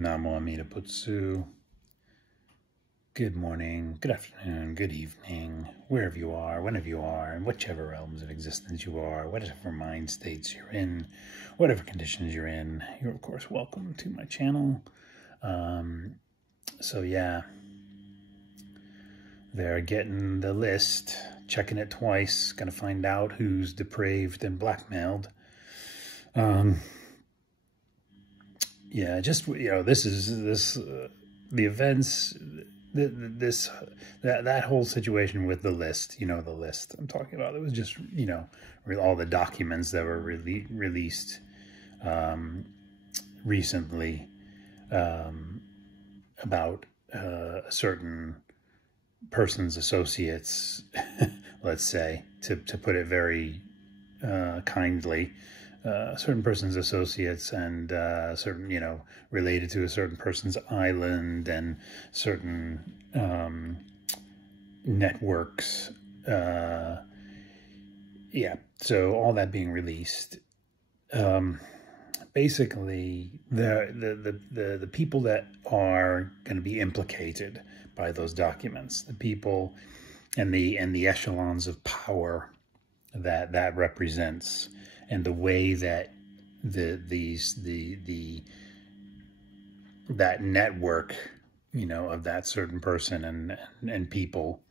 Namo Amida Butsu. Good morning, good afternoon, good evening, wherever you are, whenever you are, in whichever realms of existence you are, whatever mind states you're in, whatever conditions you're in, you're of course welcome to my channel. So yeah, they're getting the list, checking it twice, gonna find out who's depraved and blackmailed. Yeah, just, the events, that whole situation with the list, the list I'm talking about, it was just, all the documents that were released recently about a certain person's associates, let's say, to put it very kindly, certain person's associates and certain, related to a certain person's island and certain networks. Yeah, so all that being released. Basically, the people that are going to be implicated by those documents, the people and the echelons of power that represents, and the way that that network, of that certain person and people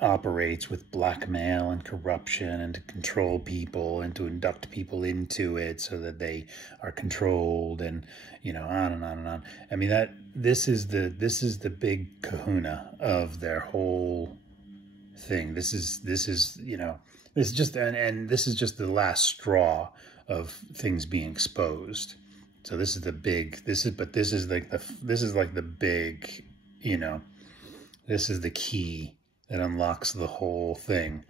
operates with blackmail and corruption, and to control people and to induct people into it so that they are controlled, and on and on and on. I mean, this is the big kahuna of their whole thing. This is just the last straw of things being exposed. So this is the big, this is like the big, this is the key that unlocks the whole thing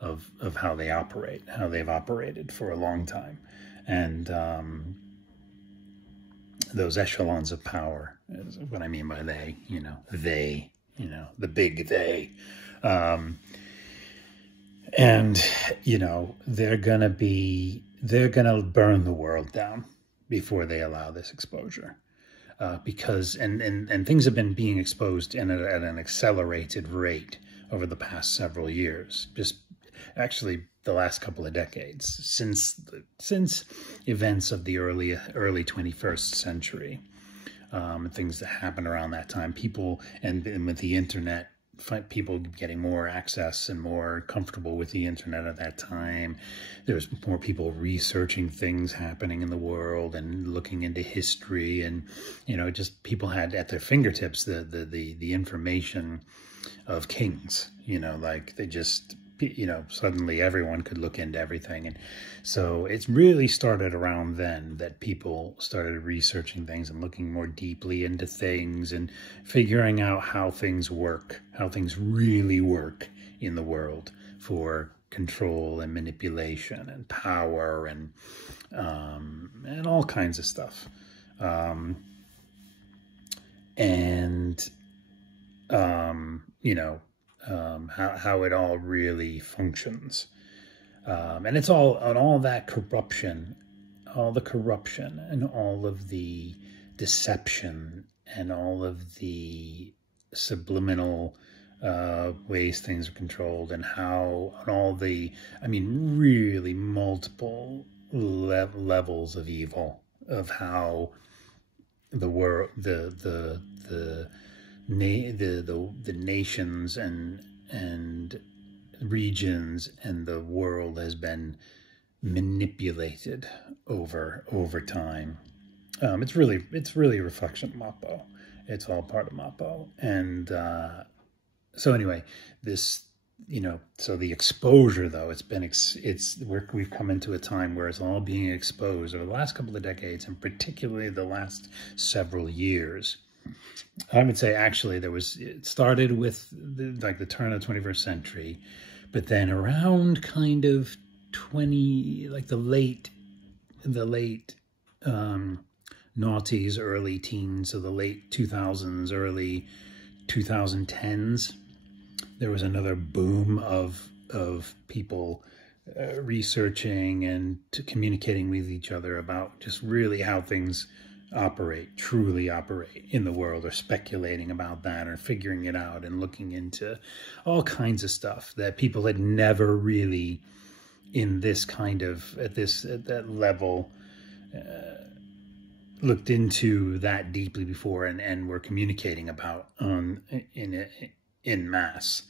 of how they operate, how they've operated for a long time. And those echelons of power is what I mean by they, the big they. And, they're gonna burn the world down before they allow this exposure. Because things have been being exposed at an accelerated rate over the past several years, just actually the last couple of decades, since events of the early 21st century, things that happened around that time, people, and with the internet, people getting more access and more comfortable with the internet at that time. There was more people researching things happening in the world and looking into history, and just people had at their fingertips the information of kings. Like they just, suddenly everyone could look into everything. And so it's really started around then that people started researching things and looking more deeply into things and figuring out how things work, how things really work in the world for control and manipulation and power and all kinds of stuff. How it all really functions. And it's all that corruption, all the corruption and all of the deception and all of the subliminal ways things are controlled, and how on all the, really multiple levels of evil, of how the world, the nations and regions and the world has been manipulated over time. It's really a reflection of Mappo. It's all part of Mappo. And so anyway, this, so the exposure, though, we've come into a time where it's all being exposed over the last couple of decades, and particularly the last several years. I would say actually it started with the turn of the 21st century, but then around kind of the late noughties, early teens, so the late 2000s, early 2010s, there was another boom of people researching and to communicating with each other about just really how things truly operate in the world, or speculating about that, or figuring it out, and looking into all kinds of stuff that people had never really, in this kind of, at that level, looked into that deeply before, and were communicating about in mass.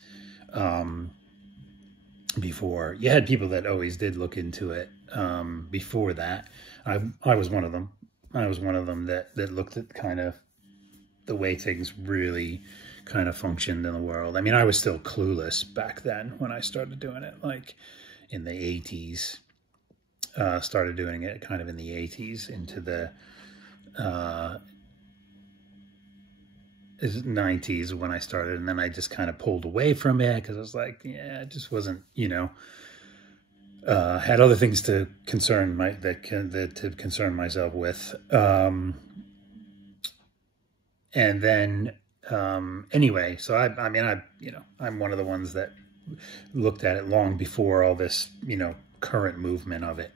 Before. You had people that always did look into it before that. I was one of them. I was one of them that looked at kind of the way things really kind of functioned in the world. I mean, I was still clueless back then when I started doing it, like in the 80s. Started doing it kind of in the 80s into the 90s when I started, and then I just kind of pulled away from it because I was like, yeah, it just wasn't, had other things to concern myself with. And then anyway, so I'm one of the ones that looked at it long before all this, current movement of it.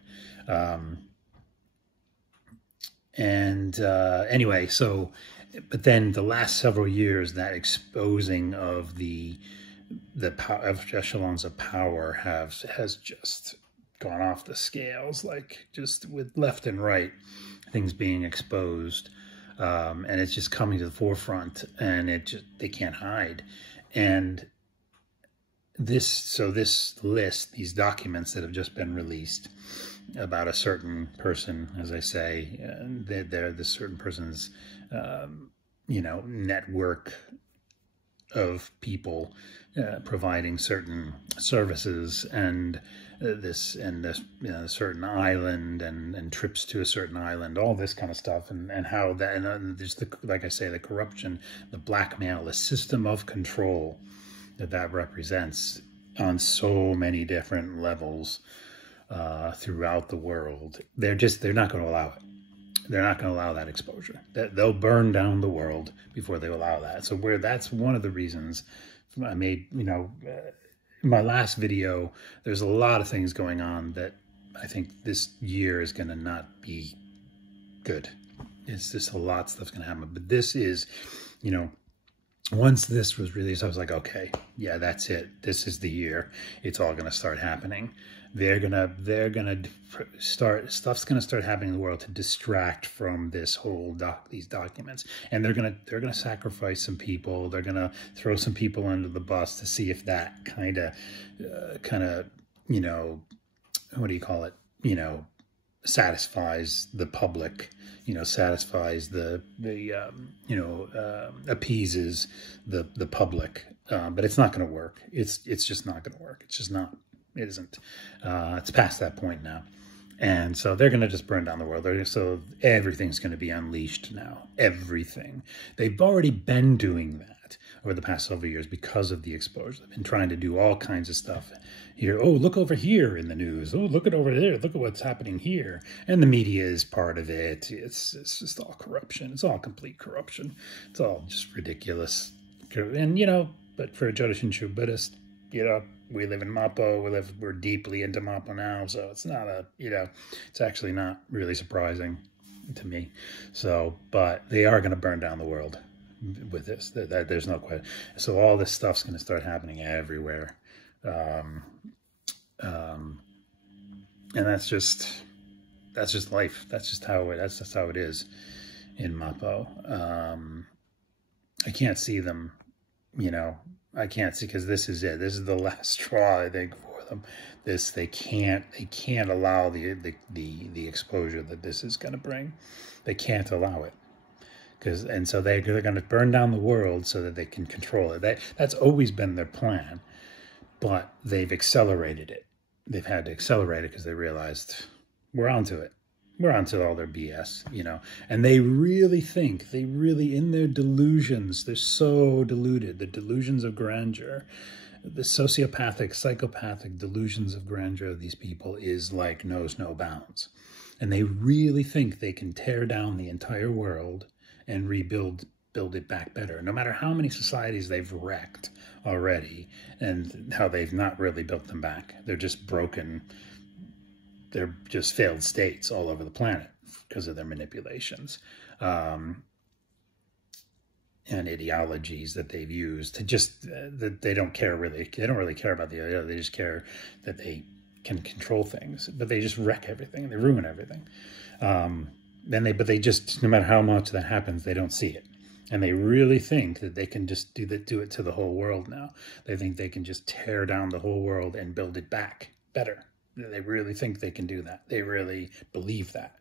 Anyway, so. But then the last several years, that exposing of the echelons of power has just gone off the scales, like just with left and right things being exposed, and it's just coming to the forefront, and they can't hide. And this list, these documents that have just been released about a certain person, as I say, they're this certain person's network of people providing certain services, and this certain island, and trips to a certain island, all this kind of stuff, and how that, and there's like I say, the corruption, the blackmail, the system of control that represents on so many different levels throughout the world. They're not going to allow it. They're not going to allow that exposure. They'll burn down the world before they allow that. So that's one of the reasons I made, in my last video, there's a lot of things going on that I think this year is going to not be good. It's just a lot of stuff's going to happen. But this is, once this was released, I was like, okay, yeah, that's it. This is the year. It's all going to start happening. They're gonna start, stuff's gonna start happening in the world to distract from this whole these documents, and they're gonna sacrifice some people. They're gonna throw some people under the bus to see if that kind of what do you call it, satisfies the public, satisfies appeases the public, but it's not going to work. It's just not going to work. It's just not. It isn't. It's past that point now. And so they're going to just burn down the world. So everything's going to be unleashed now. Everything. They've already been doing that over the past several years because of the exposure. They've been trying to do all kinds of stuff here. Oh, look over here in the news. Oh, look at over there. Look at what's happening here. And the media is part of it. It's just all corruption. It's all complete corruption. It's all just ridiculous. And, but for a Jodashinshu Buddhist, we live in Mappo. We're deeply into Mappo now, so it's not it's actually not really surprising to me. So, but they are going to burn down the world with this. There's no question. So all this stuff's going to start happening everywhere, and that's just life. That's just how it is in Mappo. I can't see them, I can't see, because this is it. This is the last straw, I think, for them. They can't allow the exposure that this is going to bring. They can't allow it, and so they're going to burn down the world so that they can control it. That's always been their plan, but they've accelerated it. They've had to accelerate it because they realized we're onto it. We're onto all their BS, and they really think, in their delusions, they're so deluded, the delusions of grandeur, the sociopathic, psychopathic delusions of grandeur of these people is like knows no bounds. And they really think they can tear down the entire world and build it back better, no matter how many societies they've wrecked already, and how they've not really built them back. They're just broken. They're just failed states all over the planet because of their manipulations. And ideologies that they've used to just, that they don't care really. They don't really care about the idea. They just care that they can control things, but they just wreck everything. They ruin everything. But they just, no matter how much that happens, they don't see it. And they really think that they can just do it to the whole world now. They think they can just tear down the whole world and build it back better. They really think they can do that. They really believe that.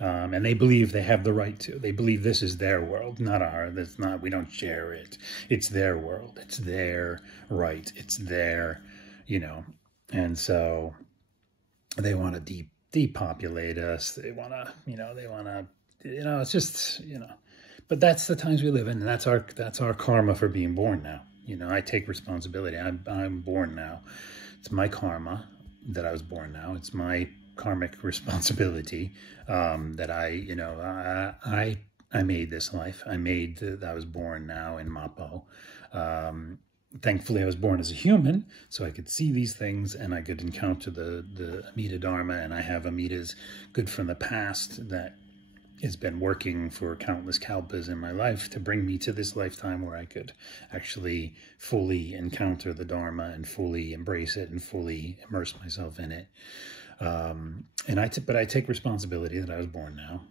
And they believe they have the right to. They believe this is their world, not ours. It's not, we don't share it. It's their world. It's their right. It's their, and so they want to depopulate us. They want to, it's just, but that's the times we live in, and that's our karma for being born now. I take responsibility. I'm born now. It's my karma that I was born now. It's my karmic responsibility that I made this life. I made that I was born now in Mappo. Thankfully, I was born as a human, so I could see these things and I could encounter the Amida Dharma, and I have Amidas good from the past that has been working for countless kalpas in my life to bring me to this lifetime where I could actually fully encounter the Dharma and fully embrace it and fully immerse myself in it. But I take responsibility that I was born now,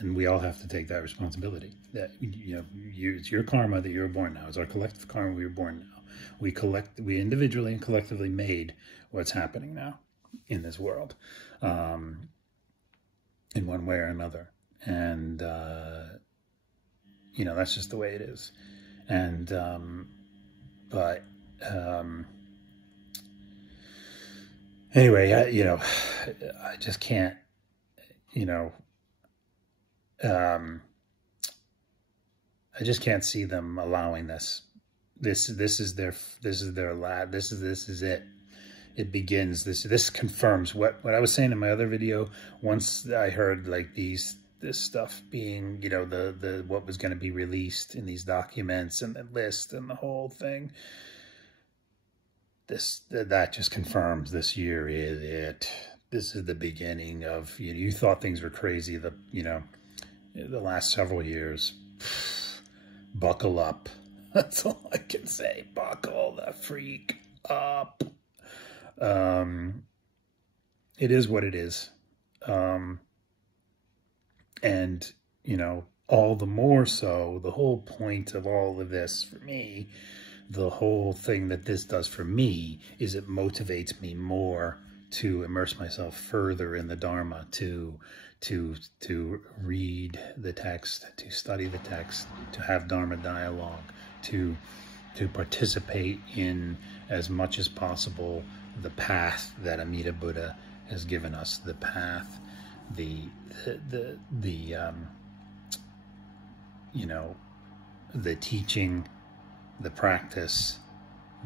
and we all have to take that responsibility that, it's your karma that you were born now. It's our collective karma. We were born now. We individually and collectively made what's happening now in this world, in one way or another. And, that's just the way it is. And, anyway, I just can't, I just can't see them allowing this. This is their lab. This is it. It begins. This confirms what I was saying in my other video. Once I heard like this stuff being, the what was going to be released in these documents and the list and the whole thing. That just confirms this year is it. This is the beginning of, you thought things were crazy the last several years. Buckle up. That's all I can say. Buckle the freak up. It is what it is. And, all the more so, the whole point of all of this for me, the whole thing that this does for me is it motivates me more to immerse myself further in the Dharma, to read the text, to study the text, to have Dharma dialogue, to participate in as much as possible the path that Amida Buddha has given us, the path, the teaching, the practice,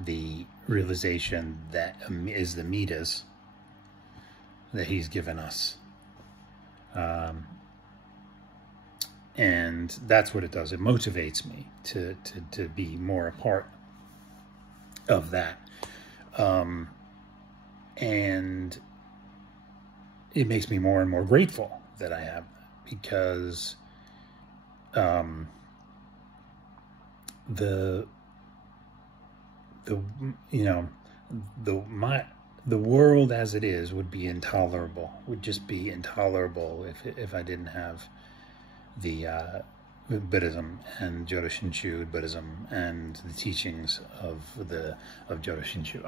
the realization that is the Midas that he's given us. And that's what it does. It motivates me to be more a part of that. And it makes me more and more grateful that I have that, because the world as it is would be intolerable, would just be intolerable if I didn't have the Buddhism and Jodo Shinshu Buddhism and the teachings of Jodo Shinshu.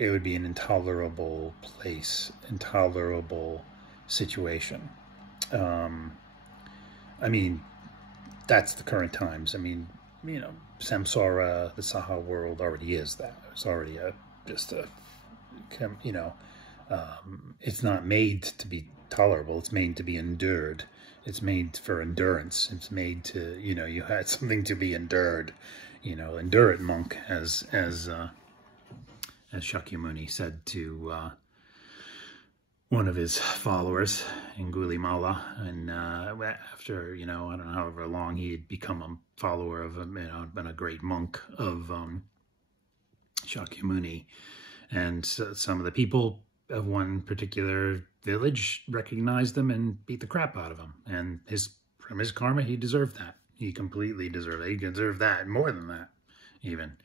It would be an intolerable place, intolerable situation. That's the current times. Samsara, the Saha-World already is that. It's already it's not made to be tolerable. It's made to be endured. It's made for endurance. It's made to, you had something to be endured. Endure it, monk, as Shakyamuni said to one of his followers, Angulimala, and after, I don't know, however long he had become a follower of him, been a great monk of Shakyamuni, and so some of the people of one particular village recognized him and beat the crap out of him, and from his karma, he deserved that. He completely deserved it. He deserved that, and more than that, even.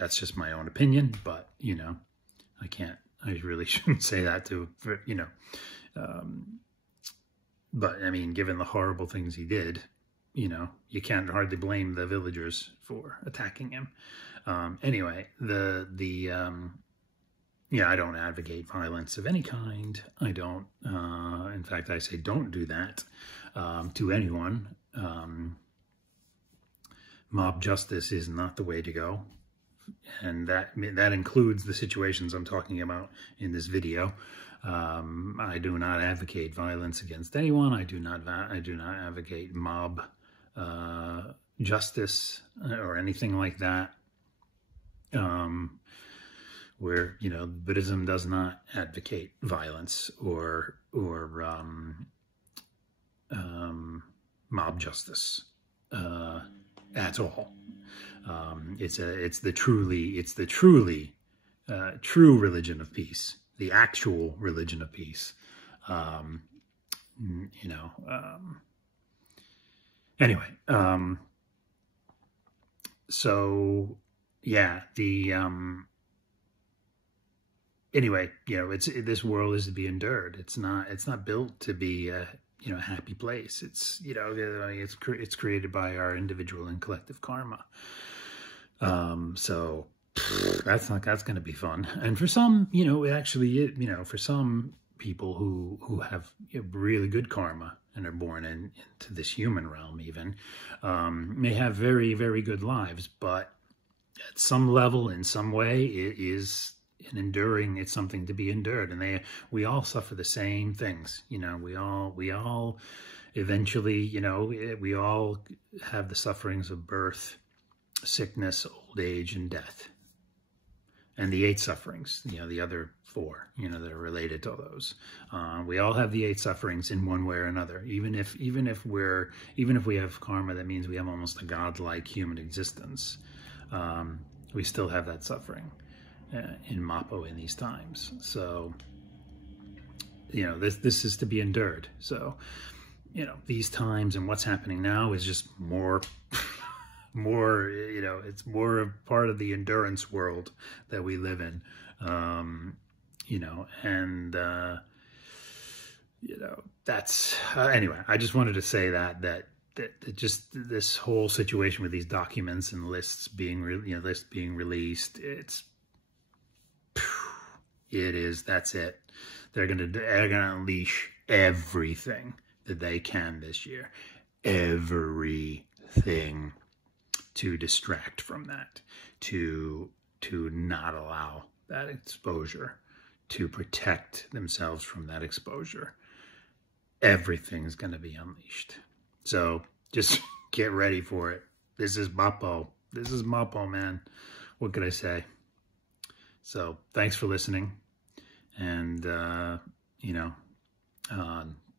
That's just my own opinion, but, I really shouldn't say that but I mean, given the horrible things he did, you can't hardly blame the villagers for attacking him. Anyway, I don't advocate violence of any kind. I don't, in fact, I say don't do that to anyone. Mob justice is not the way to go. And that includes the situations I'm talking about in this video. I do not advocate violence against anyone. I do not advocate mob justice or anything like that. Where Buddhism does not advocate violence or mob justice at all. It's the truly true religion of peace, the actual religion of peace. Anyway, so yeah, anyway, this world is to be endured. It's not built to be a happy place. It's it's created by our individual and collective karma. So that's going to be fun. And for some, for some people who have really good karma and are born into this human realm, even may have very, very good lives, but at some level, in some way, it is it's something to be endured, and we all suffer the same things. We all eventually, we all have the sufferings of birth, sickness, old age, and death, and the 8 sufferings. The other 4, that are related to those. We all have the 8 sufferings in one way or another. Even if we have karma that means we have almost a godlike human existence, we still have that suffering in Mappo in these times. So, this is to be endured. So, these times and what's happening now is just more, it's more a part of the endurance world that we live in. That's, anyway, I just wanted to say that just this whole situation with these documents and lists being released, that's it. They're gonna unleash everything that they can this year. Everything to distract from that, to not allow that exposure, to protect themselves from that exposure. Everything's gonna be unleashed. So just get ready for it. This is Mappo. This is Mappo, man. What could I say? So thanks for listening. And,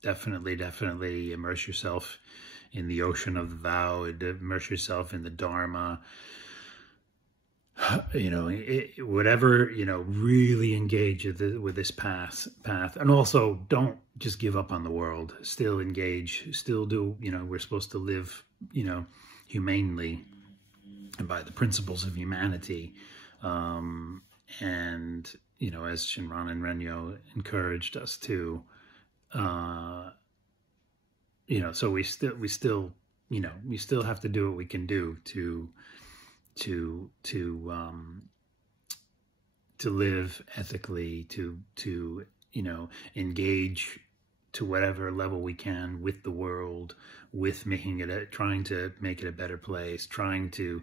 definitely immerse yourself in the ocean of the vow, immerse yourself in the Dharma, whatever, really engage with this path. And also don't just give up on the world, still engage, still do, we're supposed to live, humanely and by the principles of humanity. And, as Shinran and Renyo encouraged us to, so we still have to do what we can do to live ethically, to engage to whatever level we can with the world, with trying to make it a better place, trying to,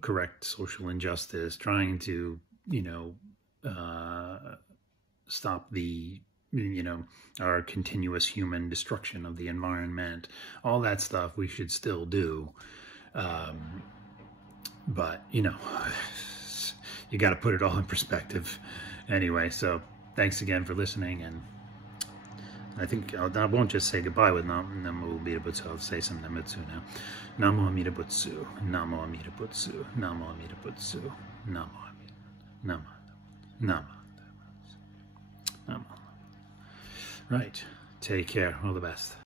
correct social injustice, trying to, stop the, our continuous human destruction of the environment. All that stuff we should still do. But, you got to put it all in perspective. Anyway, so thanks again for listening, and I think I won't just say goodbye with Namo Amida Butsu. I'll say some Namitsu now. Namo Amida Butsu. Namo Amida Butsu. Namo Amida Butsu. Namo Amida. Namo. Namo. Namo. Right. Take care. All the best.